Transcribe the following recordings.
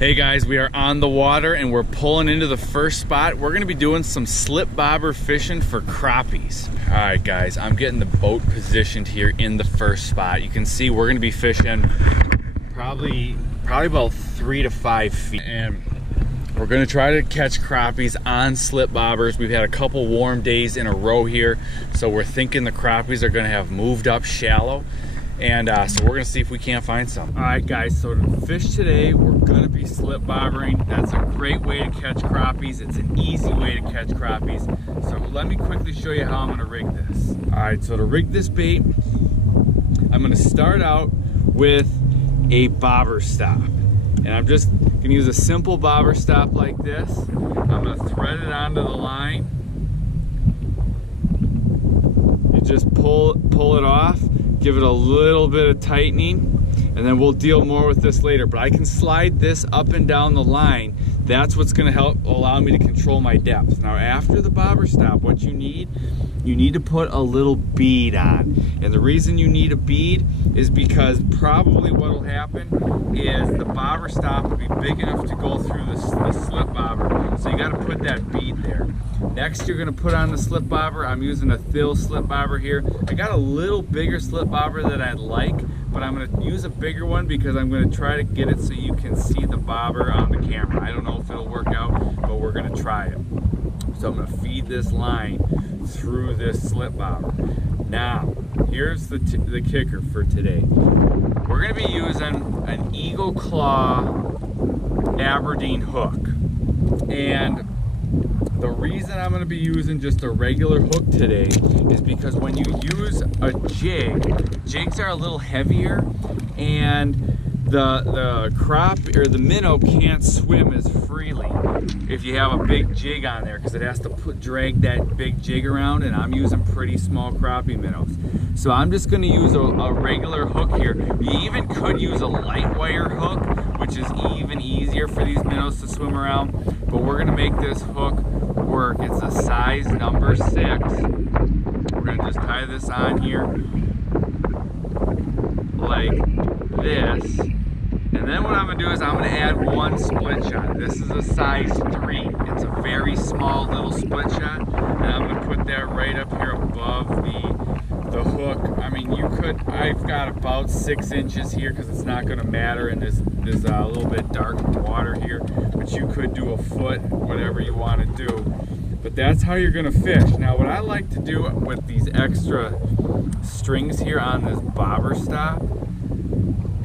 Hey guys, we are on the water and we're pulling into the first spot. We're gonna be doing some slip bobber fishing for crappies. All right guys, I'm getting the boat positioned here in the first spot. You can see we're gonna be fishing probably about 3 to 5 feet. And we're gonna try to catch crappies on slip bobbers. We've had a couple warm days in a row here, so we're thinking the crappies are gonna have moved up shallow. And so we're gonna see if we can't find some. All right guys, so to fish today, we're gonna be slip bobbering. That's a great way to catch crappies. It's an easy way to catch crappies. So let me quickly show you how I'm gonna rig this. All right, so to rig this bait, I'm gonna start out with a bobber stop. And I'm just gonna use a simple bobber stop like this. I'm gonna thread it onto the line. You just pull it off. Give it a little bit of tightening, and then we'll deal more with this later. But I can slide this up and down the line. That's what's gonna help allow me to control my depth. Now after the bobber stop, what you need to put a little bead on. And the reason you need a bead is because probably what will happen is the bobber stop will be big enough to go through the slip bobber. So you gotta put that bead there. Next, you're gonna put on the slip bobber. I'm using a Thill slip bobber here. I got a little bigger slip bobber than I'd like, but I'm gonna use a bigger one because I'm gonna try to get it so you can see the bobber on the camera. I don't know if it'll work out, but we're gonna try it. So I'm gonna feed this line through this slip bobber. Now, here's the kicker for today. We're gonna be using an Eagle Claw Aberdeen hook. And the reason I'm gonna be using just a regular hook today is because when you use a jig, jigs are a little heavier, and the crappie or the minnow can't swim as freely if you have a big jig on there, because it has to drag that big jig around, and I'm using pretty small crappie minnows. So I'm just gonna use a regular hook here. You even could use a light wire hook, which is even easier for these minnows to swim around, but we're gonna make this hook work. It's a size number 6. We're gonna just tie this on here like this. And then what I'm gonna do is I'm gonna add one split shot. This is a size 3. It's a very small little split shot. And I'm gonna put that right up here above the hook. I mean, I've got about 6 inches here because it's not gonna matter in this a little bit dark water here. But you could do a foot, whatever you wanna do. But that's how you're gonna fish. Now what I like to do with these extra strings here on this bobber stop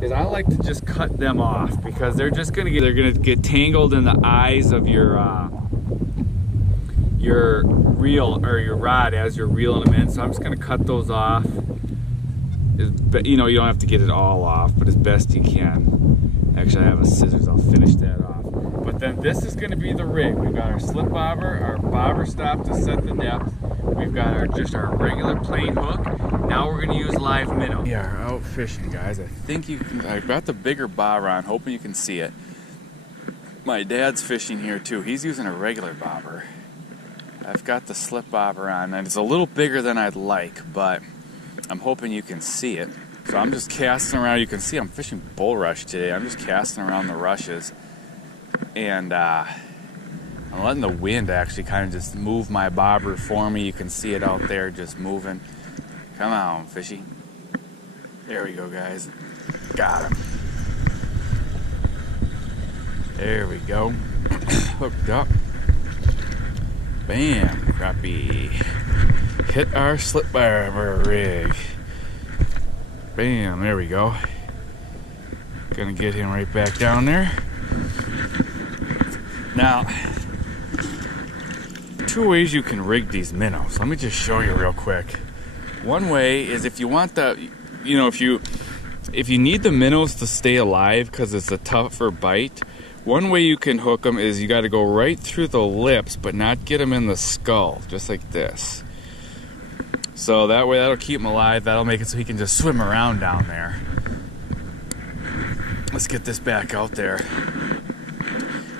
is I like to just cut them off, because they're gonna get tangled in the eyes of your reel or your rod as you're reeling them in. So I'm just gonna cut those off. You know, you don't have to get it all off, but as best you can. Actually, I have a scissors, I'll finish that off. But then this is gonna be the rig. We've got our slip bobber, our bobber stop to set the depth. We've got our regular plain hook. Now we're gonna use live minnow. We are out fishing, guys. I think you can, I've got the bigger bobber on, hoping you can see it. My dad's fishing here too. He's using a regular bobber. I've got the slip bobber on, and it's a little bigger than I'd like, but I'm hoping you can see it. So I'm just casting around. You can see I'm fishing bulrush today. I'm just casting around the rushes. And I'm letting the wind actually kind of just move my bobber for me. You can see it out there just moving. Come on, fishy. There we go, guys. Got him. There we go. Hooked up. Bam, crappie. Hit our slip bobber rig. Bam, there we go. Gonna get him right back down there. Now, 2 ways you can rig these minnows. Let me just show you real quick. One way is if you want if you need the minnows to stay alive because it's a tougher bite, one way you can hook them is you got to go right through the lips but not get them in the skull, just like this. So that way that'll keep him alive. That'll make it so he can just swim around down there. Let's get this back out there.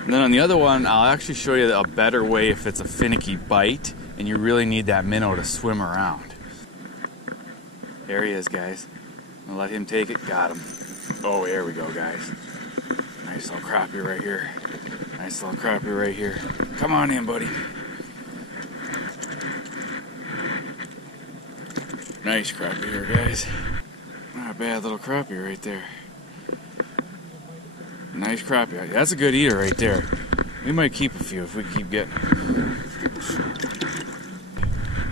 And then on the other one, I'll actually show you a better way if it's a finicky bite and you really need that minnow to swim around. There he is, guys. I'm gonna let him take it. Got him. Oh, here we go, guys. Nice little crappie right here. Nice little crappie right here. Come on in, buddy. Nice crappie here, guys. Not a bad little crappie right there. Nice crappie. That's a good eater right there. We might keep a few if we keep getting them.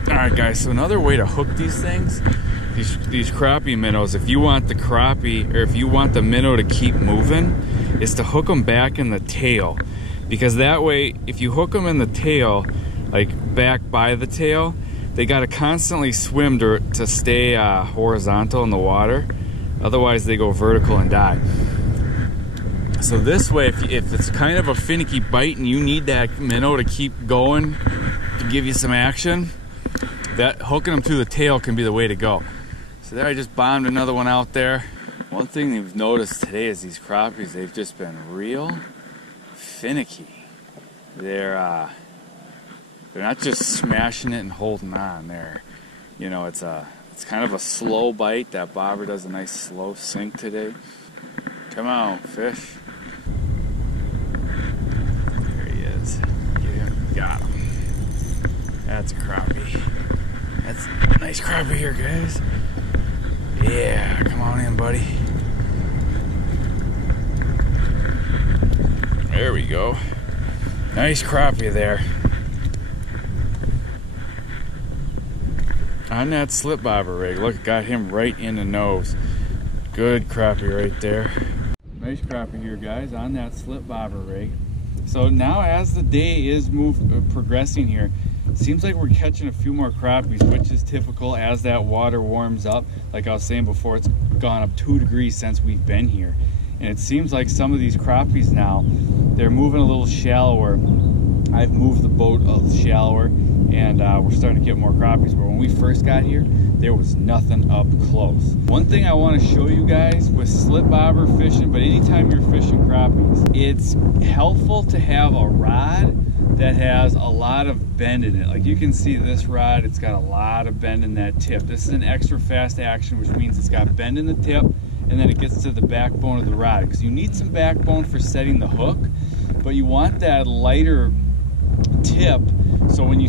Alright guys, so another way to hook these things, these crappie minnows, if you want the crappie, or if you want the minnow to keep moving, is to hook them back in the tail. Because that way, if you hook them in the tail, like back by the tail, they gotta constantly swim to stay horizontal in the water. Otherwise they go vertical and die. So this way, if it's kind of a finicky bite and you need that minnow to keep going, to give you some action, that hooking them through the tail can be the way to go. So there I just bombed another one out there. One thing we've noticed today is these crappies, they've just been real finicky. They're not just smashing it and holding on. You know, it's kind of a slow bite. That bobber does a nice slow sink today. Come on, fish. There he is. Get him. Got him. That's a crappie. That's a nice crappie here, guys. Yeah, come on in, buddy. There we go. Nice crappie there. On that slip bobber rig, look, got him right in the nose. Good crappie right there. Nice crappie here, guys, on that slip bobber rig. So now as the day is progressing here, it seems like we're catching a few more crappies, which is typical as that water warms up. Like I was saying before, it's gone up 2 degrees since we've been here. And it seems like some of these crappies now, they're moving a little shallower. I've moved the boat a little shallower, and we're starting to get more crappies. But when we first got here, there was nothing up close. One thing I want to show you guys with slip bobber fishing, but anytime you're fishing crappies, it's helpful to have a rod that has a lot of bend in it. Like you can see this rod, it's got a lot of bend in that tip. This is an extra fast action, which means it's got bend in the tip, and then it gets to the backbone of the rod, because you need some backbone for setting the hook, but you want that lighter tip, so when you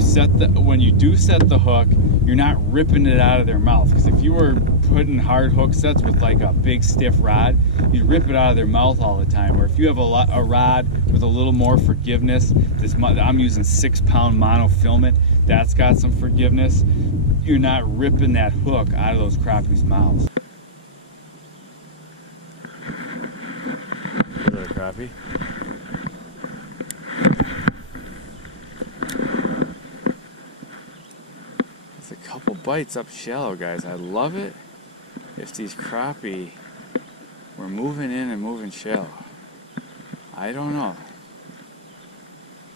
do set the hook, you're not ripping it out of their mouth. Because if you were putting hard hook sets with like a big stiff rod, you'd rip it out of their mouth all the time. Or if you have a rod with a little more forgiveness, I'm using 6-pound monofilament, that's got some forgiveness, you're not ripping that hook out of those crappies' mouths. Another crappie. Couple bites up shallow, guys. I love it if these crappie were moving in and moving shallow. I don't know.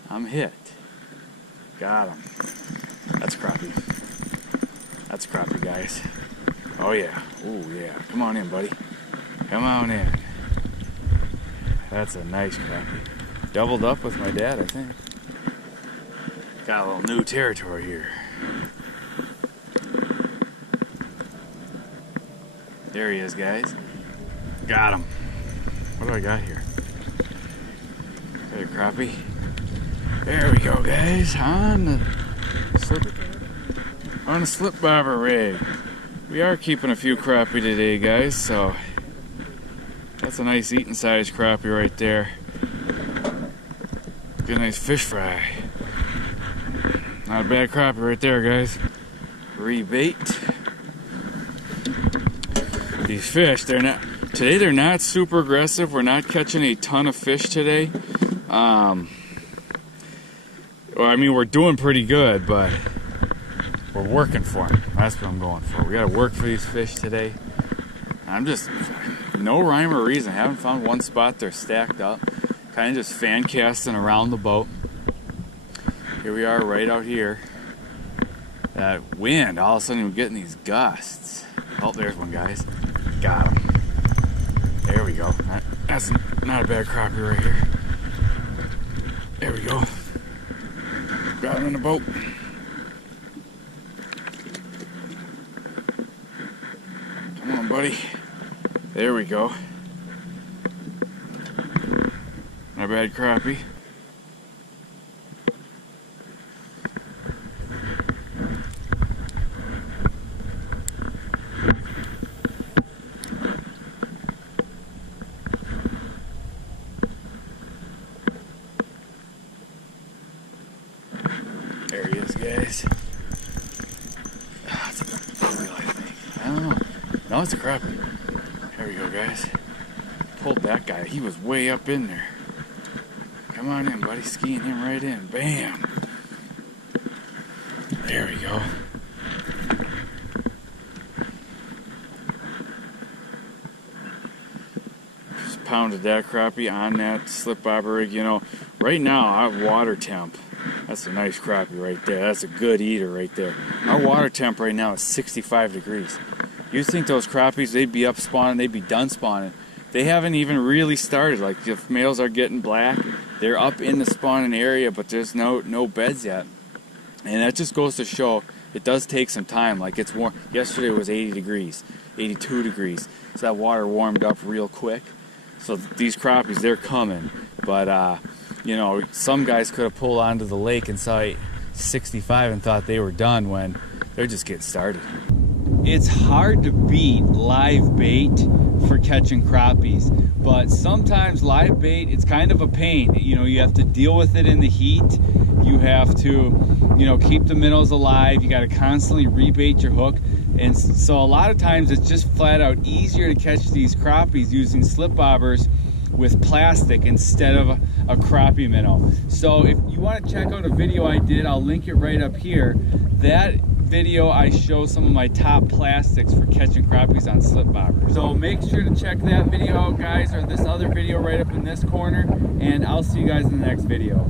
I'm hit. Got him. That's crappie. That's crappie, guys. Oh yeah. Oh yeah. Come on in, buddy. Come on in. That's a nice crappie. Doubled up with my dad, I think. Got a little new territory here. There he is, guys. Got him. What do I got here? Got a crappie. There we go, guys. On the slip bobber rig. We are keeping a few crappie today, guys, so that's a nice eating size crappie right there. Get a nice fish fry. Not a bad crappie right there, guys. Rebait. These fish, they're not super aggressive. We're not catching a ton of fish today. Well, I mean, we're doing pretty good, but we're working for them. That's what I'm going for. We got to work for these fish today. I'm just, no rhyme or reason. I haven't found one spot they're stacked up. Kind of just fan casting around the boat. Here we are right out here. That wind, all of a sudden we're getting these gusts. Oh, there's one, guys. Got him. There we go. That's not a bad crappie right here. There we go. Got him in the boat. Come on, buddy. There we go. bad, crappie. There he is, guys. It's a bluegill, I think. I don't know. No, it's a crappie. There we go, guys. Pulled that guy. He was way up in there. Come on in, buddy. Skiing him right in. Bam. There we go. Just pounded that crappie on that slip bobber rig. You know, right now our water temp. That's a nice crappie right there. That's a good eater right there. Our water temp right now is 65 degrees. You'd think those crappies, they'd be up spawning, they'd be done spawning. They haven't even really started. Like, if males are getting black, they're up in the spawning area, but there's no beds yet. And that just goes to show it does take some time. Like, it's warm. Yesterday it was 80 degrees, 82 degrees. So that water warmed up real quick. So these crappies, they're coming. But, you know, some guys could have pulled onto the lake and saw 65 and thought they were done when they're just getting started. It's hard to beat live bait for catching crappies, but sometimes live bait, it's kind of a pain. You know, you have to deal with it in the heat. You have to, you know, keep the minnows alive. You got to constantly rebait your hook. And so a lot of times it's just flat out easier to catch these crappies using slip bobbers with plastic instead of a crappie minnow. So if you want to check out a video I did, I'll link it right up here. That video I show some of my top plastics for catching crappies on slip bobbers. So make sure to check that video out, guys, or this other video right up in this corner, and I'll see you guys in the next video.